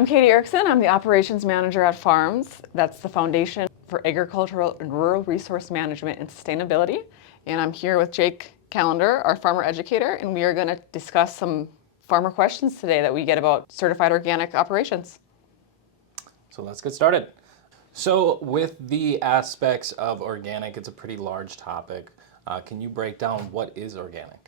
I'm Katie Erickson. I'm the Operations Manager at FARRMS. That's the Foundation for Agricultural and Rural Resource Management and Sustainability. And I'm here with Jake Callender, our farmer educator, and we are going to discuss some farmer questions today that we get about certified organic operations. So let's get started. So with the aspects of organic, it's a pretty large topic. Can you break down what is organic?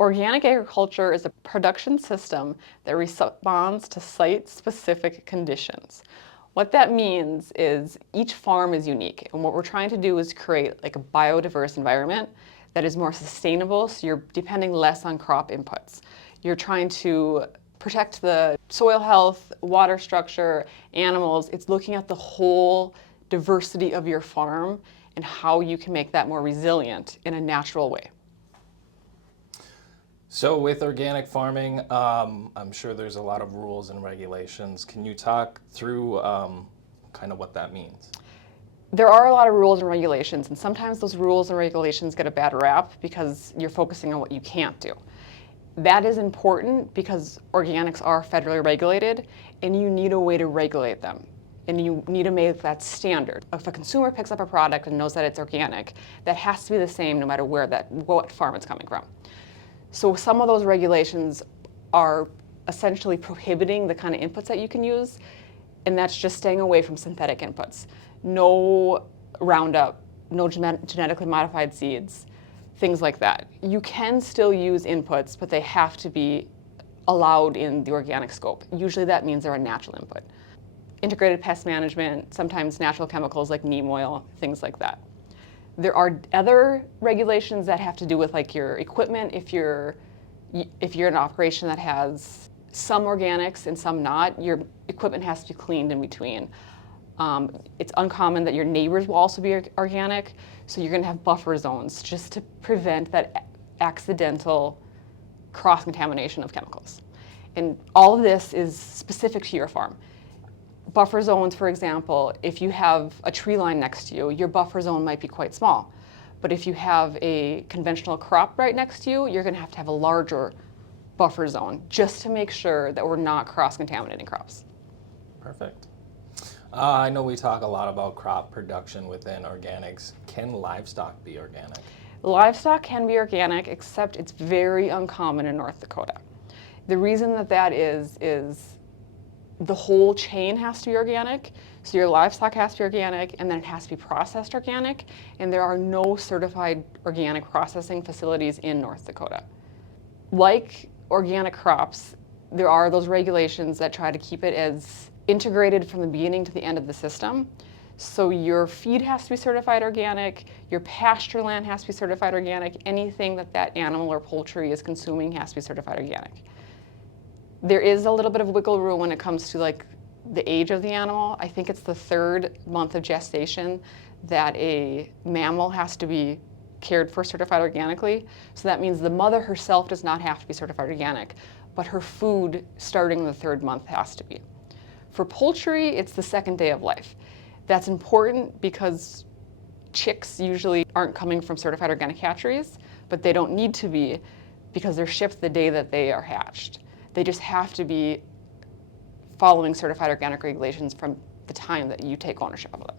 Organic agriculture is a production system that responds to site-specific conditions. What that means is each farm is unique, and what we're trying to do is create like a biodiverse environment that is more sustainable, so you're depending less on crop inputs. You're trying to protect the soil health, water structure, animals. It's looking at the whole diversity of your farm and how you can make that more resilient in a natural way. So with organic farming, I'm sure there's a lot of rules and regulations. Can you talk through kind of what that means? There are a lot of rules and regulations, and sometimes those rules and regulations get a bad rap because you're focusing on what you can't do. That is important because organics are federally regulated, and you need a way to regulate them. And you need to make that standard. If a consumer picks up a product and knows that it's organic, that has to be the same no matter what farm it's coming from. So some of those regulations are essentially prohibiting the kind of inputs that you can use, and that's just staying away from synthetic inputs. No Roundup, no genetically modified seeds, things like that. You can still use inputs, but they have to be allowed in the organic scope. Usually that means they're a natural input. Integrated pest management, sometimes natural chemicals like neem oil, things like that. There are other regulations that have to do with like your equipment. If you're an operation that has some organics and some not, your equipment has to be cleaned in between. It's uncommon that your neighbors will also be organic, so you're going to have buffer zones just to prevent that accidental cross-contamination of chemicals. And all of this is specific to your farm. Buffer zones, for example, if you have a tree line next to you, your buffer zone might be quite small. But if you have a conventional crop right next to you, you're going to have a larger buffer zone just to make sure that we're not cross-contaminating crops. Perfect. I know we talk a lot about crop production within organics. Can livestock be organic? Livestock can be organic, except it's very uncommon in North Dakota. The reason that is the whole chain has to be organic. So your livestock has to be organic, and then it has to be processed organic, and there are no certified organic processing facilities in North Dakota. Like organic crops, there are those regulations that try to keep it as integrated from the beginning to the end of the system. So your feed has to be certified organic, your pasture land has to be certified organic, anything that animal or poultry is consuming has to be certified organic. There is a little bit of wiggle room when it comes to like the age of the animal. I think it's the 3rd month of gestation that a mammal has to be cared for certified organically. So that means the mother herself does not have to be certified organic, but her food starting the 3rd month has to be. For poultry, it's the 2nd day of life. That's important because chicks usually aren't coming from certified organic hatcheries, but they don't need to be because they're shipped the day that they are hatched. They just have to be following certified organic regulations from the time that you take ownership of them.